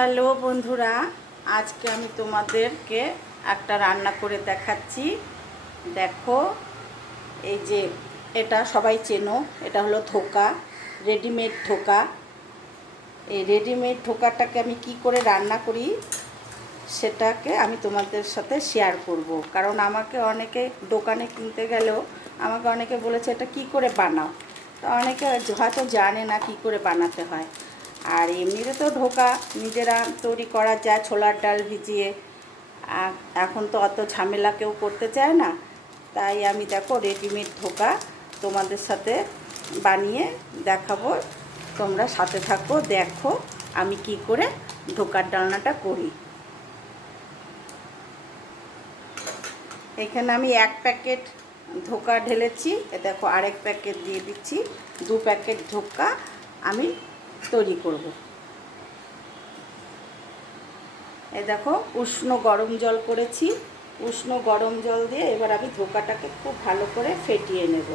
Hello বন্ধুরা, আজকে আমি তোমাদেরকে একটা রান্না করে দেখাচ্ছি। দেখো, এই যে এটা সবাই চেনো, এটা হলো ধোকা, রেডিমেড ধোকা। এই রেডিমেড ধোকাটাকে আমি কি করে রান্না করি সেটাকে আমি তোমাদের সাথে শেয়ার করব। কারণ আমাকে অনেকে দোকানে কিনতে গেলেও আমাকে অনেকে বলেছে এটা কি করে বানাও, তো অনেকে হয়তো জানে না কি করে বানাতে হয়। আর এমনিতে তো ধোকা নিজেরা তৈরি করা যায় ছোলার ডাল ভিজিয়ে। এখন তো অত ঝামেলা কেউ করতে চায় না, তাই আমি দেখো রেডিমেড ধোকা তোমাদের সাথে বানিয়ে দেখাবো। তোমরা সাথে থাকো, দেখো আমি কি করে ধোকার ডালনাটা করি। এখানে আমি 1 প্যাকেট ধোকা ঢেলেছি, দেখো আরেক প্যাকেট দিয়ে দিচ্ছি, 2 প্যাকেট ধোকা আমি তৈরি করব। এই দেখো উষ্ণ গরম জল করেছি, উষ্ণ গরম জল দিয়ে এবার আমি ধোকাটাকে খুব ভালো করে ফেটিয়ে নেব।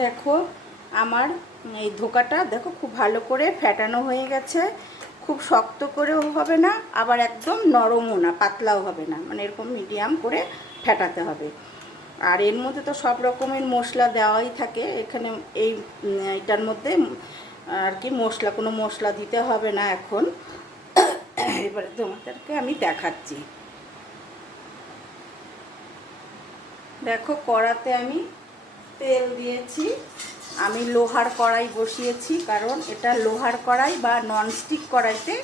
দেখো আমার এই ধোকাটা দেখো খুব ভালো করে ফেটানো হয়ে গেছে। খুব শক্ত করেও হবে না, আবার একদম নরমও না, পাতলাও হবে না, মানে এরকম মিডিয়াম করে ফেটাতে হবে। আর এর মধ্যে তো সব রকমের মশলা দেওয়াই থাকে, এখানে এইটার মধ্যে আর কি কোনো মশলা দিতে হবে না এখন। এবারে তোমাদেরকে আমি দেখাচ্ছি। দেখো কড়াতে আমি তেল দিয়েছি, আমি লোহার কড়াই বসিয়েছি, কারণ এটা লোহার কড়াই বা ননস্টিক কড়াইতে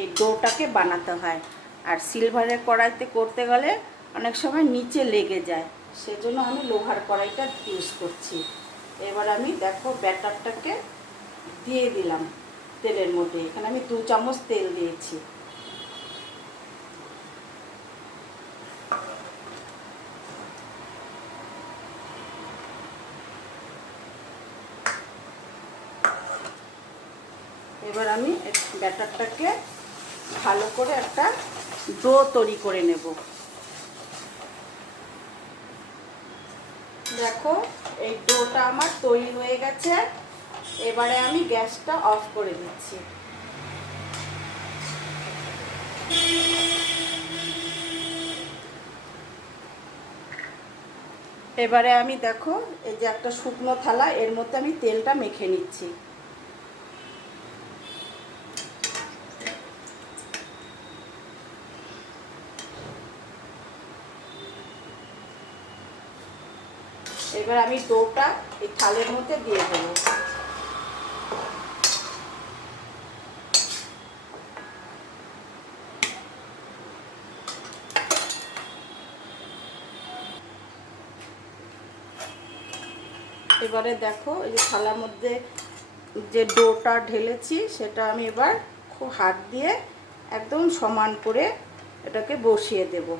এই ডোটাকে বানাতে হয়। আর সিলভারের কড়াইতে করতে গেলে অনেক সময় নিচে লেগে যায়, সেজন্য আমি লোহার কড়াইটা ইউজ করছি। এবার আমি দেখো ব্যাটারটাকে দিয়ে দিলাম তেলের মধ্যে। এখানে আমি 2 চামচ তেল দিয়েছি। এবার আমি ব্যাটারটাকে ভালো করে একটা ডো তৈরি করে নেব। দেখো এই ডোটা আমার তৈরি হয়ে গেছে। এবারে আমি গ্যাসটা অফ করে দিচ্ছি। এবারে আমি দেখো এই যে একটা শুকনো থালা, এর মধ্যে আমি তেলটা মেখে নিচ্ছি। এবার আমি ডোটা এই থালের মধ্যে দিয়ে দেবো। এবারে দেখো এই যে থালার মধ্যে যে ডোটা ঢেলেছি সেটা আমি এবার খুব হাত দিয়ে একদম সমান করে এটাকে বসিয়ে দেব।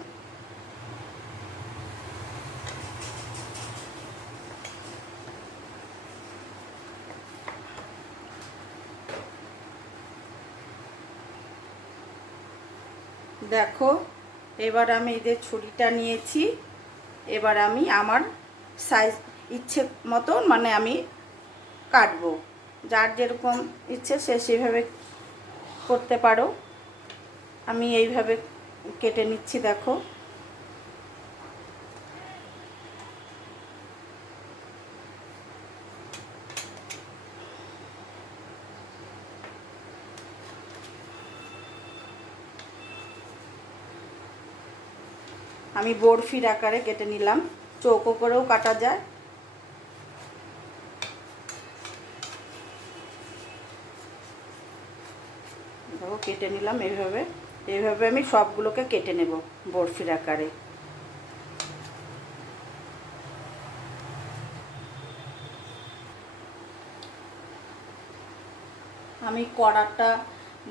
দেখো এবার আমি এই যে ছুরিটা নিয়েছি, এবার আমি আমার সাইজ ইচ্ছে মতন মানে আমি কাটবো। যার যেরকম ইচ্ছে সে সেভাবে করতে পারো। আমি এইভাবে কেটে নিচ্ছি। দেখো আমি বরফির আকারে কেটে নিলাম, চৌকো করেও কাটা যায়। দেখো কেটে নিলাম এইভাবে। এইভাবে আমি সবগুলোকে কেটে নেব বরফির আকারে। আমি কড়াটা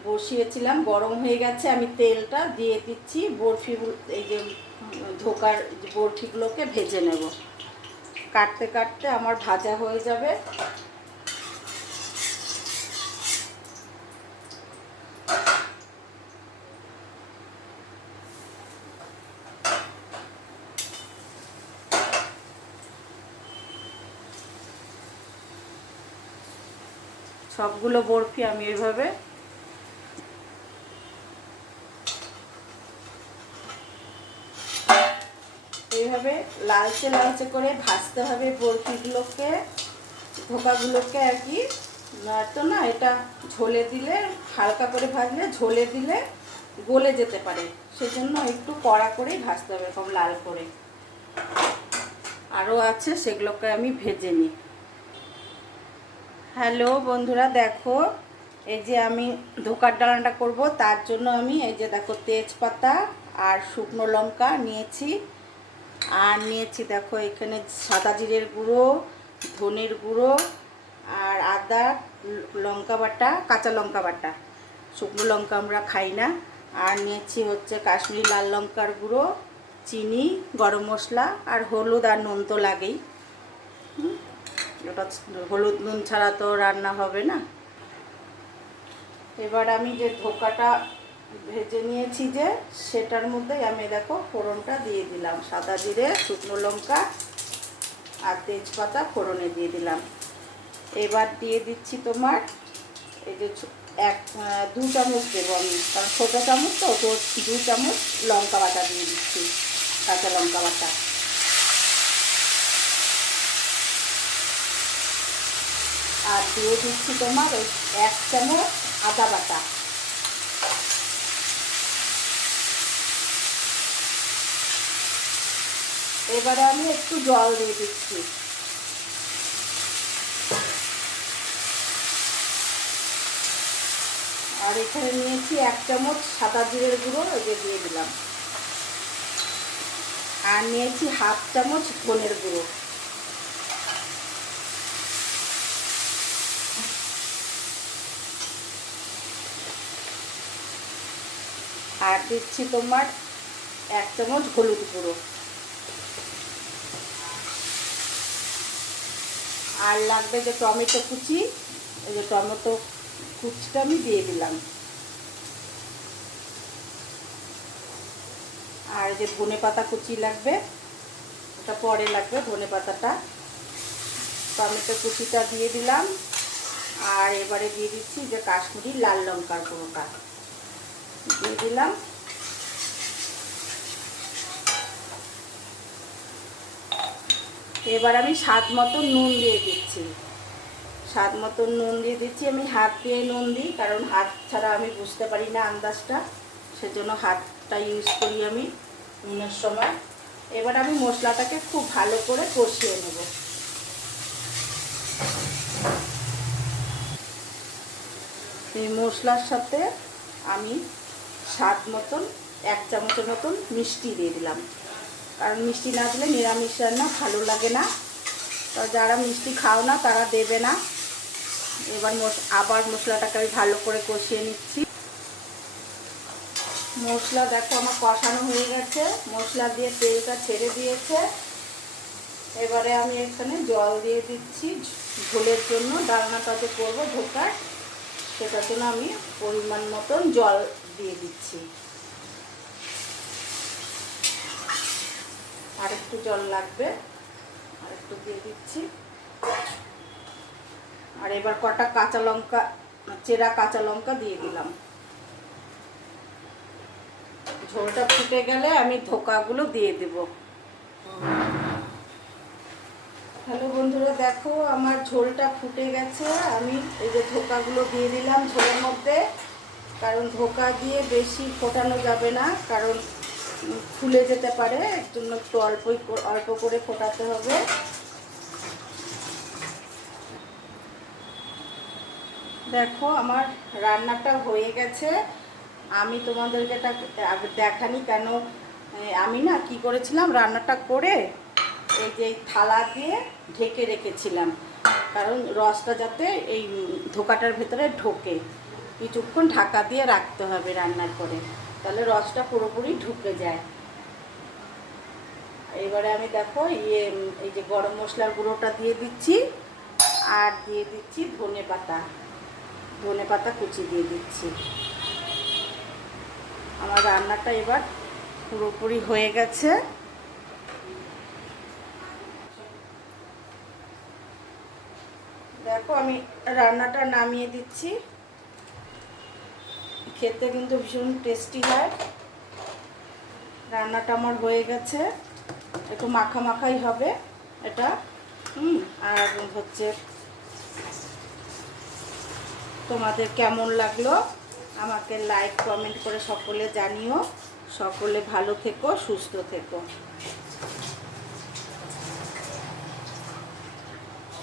বসিয়েছিলাম, গরম হয়ে গেছে, আমি তেলটা দিয়ে দিচ্ছি। এই যে ধোকার বরফিগুলোকে ভেজে নেব। কাটতে কাটতে আমার ভাজা হয়ে যাবে। সবগুলো বরফি আমি এইভাবে লালচে লালচে করে ভাজতে হবে বরফিগুলোকে, ধোকাগুলোকে আর কি। তো না, এটা ঝোলে দিলে, হালকা করে ভাজলে ঝোলে দিলে গলে যেতে পারে, সেজন্য একটু কড়া করেই ভাজতে হবে, এরকম লাল করে। আরও আছে, সেগুলোকে আমি ভেজে নিই। হ্যালো বন্ধুরা, দেখো এই যে আমি ধোকার ডালনাটা করব, তার জন্য আমি এই যে দেখো তেজপাতা আর শুকনো লঙ্কা নিয়েছি। আর নিয়েছি দেখো এখানে সাদা জিরের গুঁড়ো, ধনের গুঁড়ো, আর আদা, লঙ্কা বাটা, কাঁচা লঙ্কা বাটা, শুকনো লঙ্কা আমরা খাই না। আর নিয়েছি হচ্ছে কাশ্মীরি লাল লঙ্কার গুঁড়ো, চিনি, গরম মশলা, আর হলুদ আর নুন তো লাগেই। ওটা হলুদ নুন ছাড়া তো রান্না হবে না। এবার আমি যে ধোকাটা ভেজে নিয়েছি যে, সেটার মধ্যে আমি দেখো ফোড়নটা দিয়ে দিলাম। সাদা জিরে, শুকনো লঙ্কা আর তেজপাতা ফোড়নে দিয়ে দিলাম। এবার দিয়ে দিচ্ছি তোমার এই যে 2 চামচ দেবো আমি, কারণ ছোটো চামচ তো 2 চামচ লঙ্কা বাটা দিয়ে দিচ্ছি, কাঁচা লঙ্কা বাটা। আর দিয়ে দিচ্ছি তোমার ওই 1 চামচ আদা বাটা। এবারে আমি একটু জল দিয়ে দিচ্ছি। আর এখানে নিয়েছি 1 চামচ সাদা জিরের গুঁড়ো, ওই দিয়ে দিলাম। আর নিয়েছি 1/2 চামচ ধনের গুঁড়ো। আর দিচ্ছি তোমার 1 চামচ হলুদ গুঁড়ো। আর লাগবে যে টমেটো কুচি, এই যে টমেটো কুচিটা আমি দিয়ে দিলাম। আর যে ধনে পাতা কুচি লাগবে, ওটা পরে লাগবে ধনে পাতাটা। টমেটো কুচিটা দিয়ে দিলাম। আর এবারে দিয়ে দিচ্ছি যে কাশ্মীরি লাল লঙ্কার গুঁড়োটা দিয়ে দিলাম। এবার আমি স্বাদ মতো নুন দিয়ে দিচ্ছি। স্বাদ মতো নুন দিয়ে দিচ্ছি। আমি হাত দিয়ে নুন দিই, কারণ হাত ছাড়া আমি বুঝতে পারি না আন্দাজটা, সেজন্য হাতটা ইউজ করি আমি নুনের সময়। এবার আমি মশলাটাকে খুব ভালো করে কষিয়ে নেব। এই মশলার সাথে আমি স্বাদ মতন 1 চামচের মতন মিষ্টি দিয়ে দিলাম, কারণ মিষ্টি না দিলে নিরামিষ রান্না ভালো লাগে না। তো যারা মিষ্টি খাও না তারা দেবে না। এবার আবার মশলাটাকে আমি ভালো করে কষিয়ে নিচ্ছি। মশলা দেখো আমার কষানো হয়ে গেছে, মশলা দিয়ে তেলটা ছেড়ে দিয়েছে। এবারে আমি এখানে জল দিয়ে দিচ্ছি ঝোলের জন্য। ডালনাটা যে করবো ধোকার, সেটার জন্য আমি পরিমাণ মতন জল দিয়ে দিচ্ছি। আর একটু জল লাগবে, আর একটু দিয়ে দিচ্ছি। আর এবার কটা কাঁচা লঙ্কা, চেরা কাঁচা লঙ্কা দিয়ে দিলাম। ঝোলটা ফুটে গেলে আমি ধোকাগুলো দিয়ে দেব। হ্যালো বন্ধুরা, দেখো আমার ঝোলটা ফুটে গেছে। আমি এই যে ধোকাগুলো দিয়ে দিলাম ঝোলের মধ্যে, কারণ ধোকা দিয়ে বেশি ফোটানো যাবে না, কারণ ফুলে যেতে পারে, এর জন্য একটু অল্প করে ফোটাতে হবে। দেখো আমার রান্নাটা হয়ে গেছে। আমি তোমাদেরকে এটা দেখানি কেন, আমি না কি করেছিলাম, রান্নাটা করে এই যে থালা দিয়ে ঢেকে রেখেছিলাম, কারণ রসটা যাতে এই ধোকাটার ভেতরে ঢোকে। কিছুক্ষণ ঢাকা দিয়ে রাখতে হবে রান্নার পরে, তাহলে রসটা পুরোপুরি ঢুকে যায়। এবারে আমি দেখো এই যে গরম মশলার গুঁড়োটা দিয়ে দিচ্ছি। আর দিয়ে দিচ্ছি ধনে পাতা কুচি দিয়ে দিচ্ছি। আমার রান্নাটা এবার পুরোপুরি হয়ে গেছে। দেখো আমি রান্নাটা নামিয়ে দিচ্ছি। খেতে কিন্তু ভীষণ টেস্টি হয়। রান্নাটা আমার হয়ে গেছে, একটু মাখা মাখাই হবে এটা। আর হচ্ছে তোমাদের কেমন লাগলো আমাকে লাইক কমেন্ট করে সকলে জানিও। সকলে ভালো থেকো, সুস্থ থেকো।